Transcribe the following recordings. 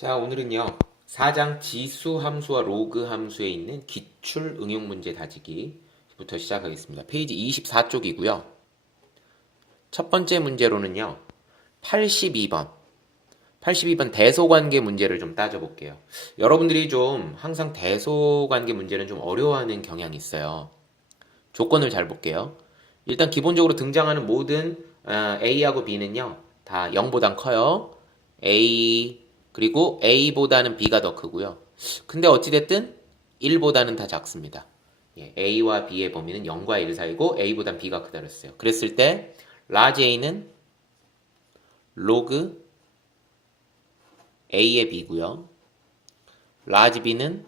자, 오늘은요. 4장 지수 함수와 로그 함수에 있는 기출 응용 문제 다지기부터 시작하겠습니다. 페이지 24쪽이고요. 첫 번째 문제로는요. 82번. 82번 대소관계 문제를 좀 따져볼게요. 여러분들이 좀 항상 대소관계 문제는 좀 어려워하는 경향이 있어요. 조건을 잘 볼게요. 일단 기본적으로 등장하는 모든 어, A하고 B는요. 다 0보단 커요. A 그리고 A보다는 B가 더 크고요. 근데 어찌됐든 1보다는 다 작습니다. 예, A와 B의 범위는 0과 1 사이고 A보단 B가 크다 그랬어요. 그랬을 때 large A는 로그 A의 B고요. large B는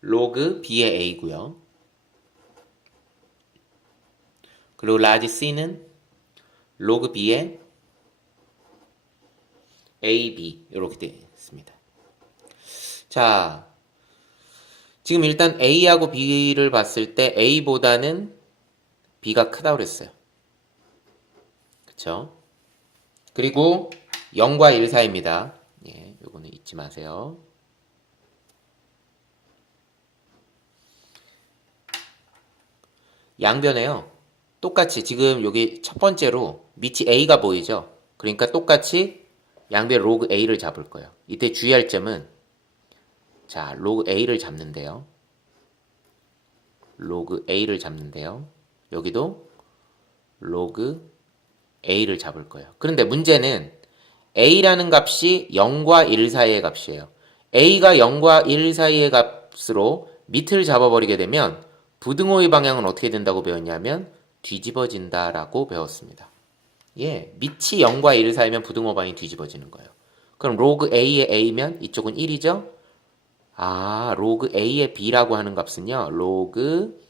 로그 B의 A고요. 그리고 large C는 로그 B의 A, B 이렇게 되어 있습니다. 자, 지금 일단 A하고 B를 봤을 때 A보다는 B가 크다고 그랬어요. 그쵸? 그리고 0과 1 사이입니다. 예, 요거는 잊지 마세요. 양변에요. 똑같이 지금 여기 첫 번째로 밑이 A가 보이죠? 그러니까 똑같이 양변 로그 A를 잡을 거예요. 이때 주의할 점은 자, 로그 A를 잡는데요. 로그 A를 잡는데요. 여기도 로그 A를 잡을 거예요. 그런데 문제는 A라는 값이 0과 1 사이의 값이에요. A가 0과 1 사이의 값으로 밑을 잡아버리게 되면 부등호의 방향은 어떻게 된다고 배웠냐면 뒤집어진다라고 배웠습니다. 예, 밑이 0과 1 사이면 부등호 방이 뒤집어지는 거예요. 그럼 로그 A의 A면 이쪽은 1이죠? 아, 로그 A의 B라고 하는 값은요. 로그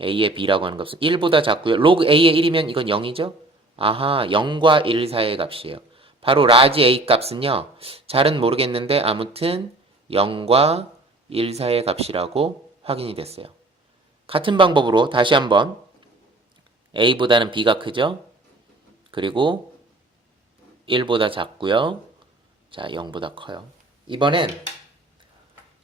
A의 B라고 하는 값은 1보다 작고요. 로그 A의 1이면 이건 0이죠? 아하, 0과 1 사이의 값이에요. 바로 라지 A 값은요. 잘은 모르겠는데 아무튼 0과 1 사이의 값이라고 확인이 됐어요. 같은 방법으로 다시 한번 A보다는 B가 크죠? 그리고 1보다 작고요. 자, 0보다 커요. 이번엔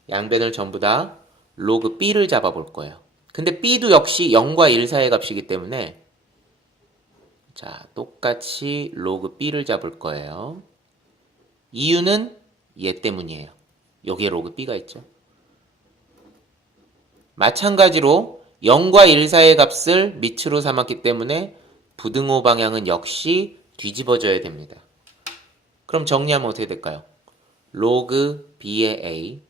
양변을 전부 다 로그 B를 잡아 볼 거예요. 근데 B도 역시 0과 1 사이의 값이기 때문에 자, 똑같이 로그 B를 잡을 거예요. 이유는 얘 때문이에요. 여기에 로그 B가 있죠. 마찬가지로 0과 1 사이의 값을 밑으로 삼았기 때문에 부등호 방향은 역시 뒤집어져야 됩니다. 그럼 정리하면 어떻게 될까요? 로그 B의 A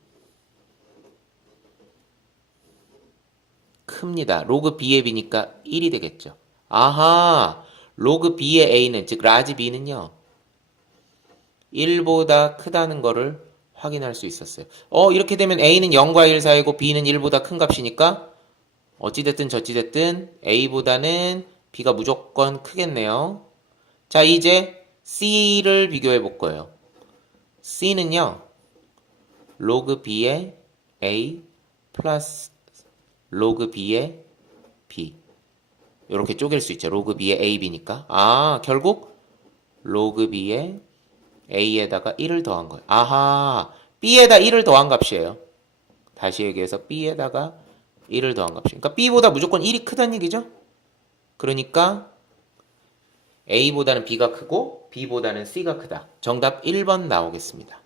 큽니다. 로그 B의 B니까 1이 되겠죠. 아하, 로그 B의 A는 즉 라지 B는요. 1보다 크다는 거를 확인할 수 있었어요. 어, 이렇게 되면 A는 0과 1 사이고 B는 1보다 큰 값이니까 어찌됐든 저찌됐든 A보다는 B가 무조건 크겠네요. 자, 이제 C를 비교해 볼 거예요. C는요, 로그 B의 A 플러스 로그 B의 B. 이렇게 쪼갤 수 있죠. 로그 B의 A, B니까. 아, 결국 로그 B의 A에다가 1을 더한 거예요. 아하, B에다 1을 더한 값이에요. 다시 얘기해서 B에다가 1을 더한 값이에요. 그러니까 B보다 무조건 1이 크다는 얘기죠. 그러니까 A보다는 B가 크고 B보다는 C가 크다. 정답 1번 나오겠습니다.